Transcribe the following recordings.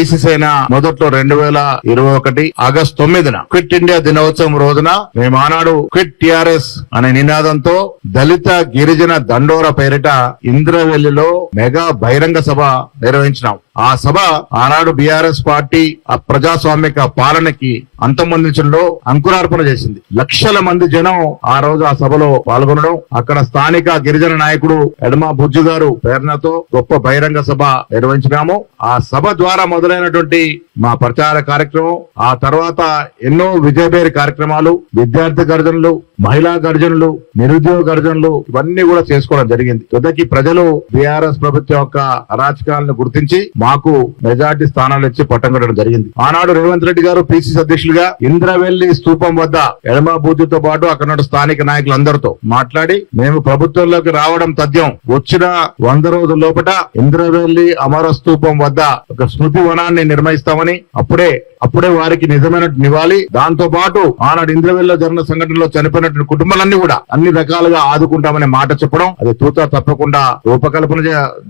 PCC అయినా మొదట్లో 2021 August 9న quit India దినోత్సవం రోజున మేము ఆనాడు క్విట్ టిఆర్ఎస్ అనే నినాదంతో దళిత గిరిజన దండోర పేరిట ఇంద్రవెల్లిలో మెగా బహిరంగ సభ నిర్వహించినాం. ఆ సభ ఆనాడు బీఆర్ఎస్ పార్టీ ఆ ప్రజాస్వామిక పాలనకి అంతమొందించడంలో అంకురార్పణ చేసింది. లక్షల మంది జనం ఆ రోజు ఆ సభలో పాల్గొనడం, అక్కడ స్థానిక గిరిజన నాయకుడు ఎడమ బుజ్జు గారు ప్రేరణతో గొప్ప బహిరంగ సభ నిర్వహించినాము. ఆ సభ ద్వారా మొదలైనటువంటి మా ప్రచార కార్యక్రమం, ఆ తర్వాత ఎన్నో విజయబేరి కార్యక్రమాలు, విద్యార్థి గర్జనలు, మహిళా గర్జనలు, నిరుద్యోగ గర్జనలు ఇవన్నీ కూడా చేసుకోవడం జరిగింది. తుదకి ప్రజలు బీఆర్ఎస్ ప్రభుత్వం యొక్క అరాచకాలను గుర్తించి మాకు మెజార్టీ స్థానాలు ఇచ్చి పట్టం కట్టడం జరిగింది. ఆనాడు రేవంత్ రెడ్డి గారు పిసిసి అధ్యక్షులుగా ఇంద్రవెల్లి స్తూపం వద్ద ఎడమ బూతుతో పాటు అక్కడ స్థానిక నాయకులందరితో మాట్లాడి మేము ప్రభుత్వంలోకి రావడం తథ్యం వచ్చిన 100 రోజుల లోపల ఇంద్రవెల్లి అమర స్తూపం వద్ద ఒక స్మృతి వనాన్ని నిర్మిస్తామని, అప్పుడే వారికి నిజమైన నివాళి, దాంతో పాటు ఆనాడు ఇంద్రవెల్లిలో జరిగిన సంఘటనలో చనిపోయినటువంటి కుటుంబాలన్నీ కూడా అన్ని రకాలుగా ఆదుకుంటామనే మాట చెప్పడం, అది తూచా తప్పకుండా రూపకల్పన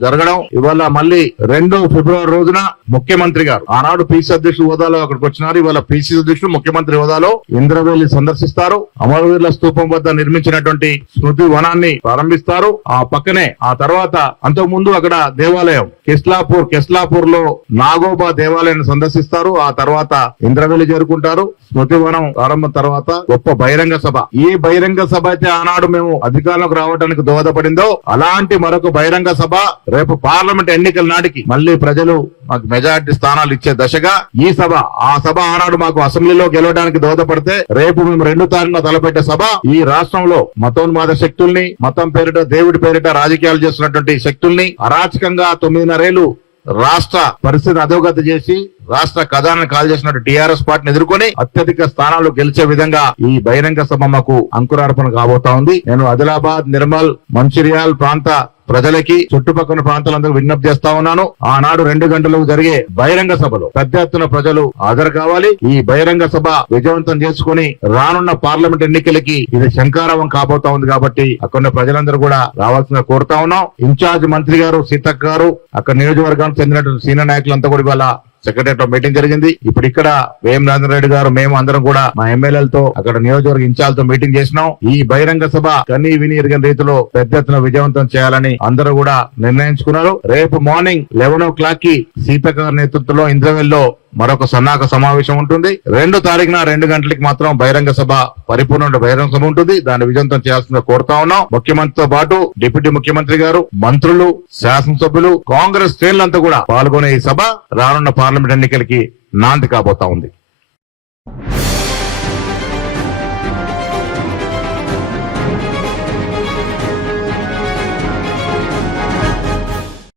జరగడం. ఇవాళ మళ్ళీ 2 ఫిబ్రవరి రోజున ముఖ్యమంత్రి గారు ఆనాడు పిసిసి అధ్యక్షుడు హోదాలో అక్కడికి వచ్చినారు. ఇవాళ పిసిసి అధ్యక్షుడు ముఖ్యమంత్రి హోదాలో ఇంద్రవెల్లి సందర్శిస్తారు. అమరవీరుల స్తూపం వద్ద నిర్మించినటువంటి స్మృతి వనాన్ని ప్రారంభిస్తారు. ఆ పక్కనే ఆ తర్వాత అంతకుముందు అక్కడ దేవాలయం కెస్లాపూర్ లో నాగోబా దేవాలయాన్ని సందర్శిస్తారు. ఆ తర్వాత ఇంద్రవెల్లి చేరుకుంటారు. స్మృతి వనం ప్రారంభం తర్వాత గొప్ప బహిరంగ సభ. ఈ బహిరంగ సభ అయితే ఆనాడు మేము అధికారంలోకి రావడానికి దోహదపడిందో అలాంటి మరొక బహిరంగ సభ రేపు పార్లమెంట్ ఎన్నికల నాటికి మళ్ళీ ప్రజలు మాకు మెజారిటీ స్థానాలు ఇచ్చే దశగా ఈ సభ, ఆ సభ ఆనాడు మాకు అసెంబ్లీలో గెలవడానికి దోహదపడితే రేపు మేము 2 తారీఖున తలపెట్టే సభ ఈ రాష్ట్రంలో మతోన్మాద శక్తుల్ని, మతం పేరిట దేవుడి పేరిట రాజకీయాలు చేస్తున్నటువంటి శక్తుల్ని, అరాచకంగా 9.5 ఏళ్లు రాష్ట్ర పరిస్థితి అధోగతి చేసి రాష్ట్ర ఖజానాను కాల్ చేసినట్టు టీఆర్ఎస్ పార్టీని ఎదుర్కొని అత్యధిక స్థానాలు గెలిచే విధంగా ఈ బహిరంగ సభ మాకు అంకురార్పణ కాబోతా ఉంది. నేను ఆదిలాబాద్, నిర్మల్, మంచిర్యాల్ ప్రాంత ప్రజలకి, చుట్టుపక్కల ప్రాంతాలందరూ విజ్ఞప్తి చేస్తా ఉన్నాను. ఆనాడు 2 గంటలకు జరిగే బహిరంగ సభలో పెద్ద ఎత్తున ప్రజలు హాజరు కావాలి. ఈ బహిరంగ సభ విజయవంతం చేసుకుని రానున్న పార్లమెంట్ ఎన్నికలకి ఇది శంకారావం కాబోతా ఉంది. కాబట్టి అక్కడ ప్రజలందరూ కూడా రావాల్సిన కోరుతా ఉన్నాం. ఇన్ఛార్జ్ మంత్రి గారు సీతక్క గారు, అక్కడ నియోజకవర్గానికి చెందినటువంటి సీనియర్ నాయకులంతా కూడా ఇవాళ సెక్రటరియట్ లో మీటింగ్ జరిగింది. ఇప్పుడు ఇక్కడ వేం రాజేంద్ర రెడ్డి గారు, మేము అందరం కూడా మా ఎమ్మెల్యేలతో అక్కడ నియోజకవర్గ ఇన్ఛార్జ్ తో మీటింగ్ చేసినాం. ఈ బహిరంగ సభ కనీ విని ఎరిగిన రీతిలో పెద్ద ఎత్తున విజయవంతం చేయాలని అందరూ కూడా నిర్ణయించుకున్నారు. రేపు మార్నింగ్ 11 o'clock కి సీతక్క గారి నేతృత్వంలో ఇంద్రవెల్లిలో మరొక సన్నాహక సమావేశం ఉంటుంది. 2 తారీఖున 2 గంటలకి మాత్రం బహిరంగ సభ, పరిపూర్ణ బహిరంగ సభ ఉంటుంది. దాన్ని విజయవంతం చేయాల్సిందిగా కోరుతా ఉన్నాం. ముఖ్యమంత్రితో పాటు డిప్యూటీ ముఖ్యమంత్రి గారు, మంత్రులు, శాసనసభ్యులు, కాంగ్రెస్ శ్రేణులంతా కూడా పాల్గొనే ఈ సభ రానున్న పార్లమెంట్ ఎన్నికలకి నాంది కాబోతా ఉంది.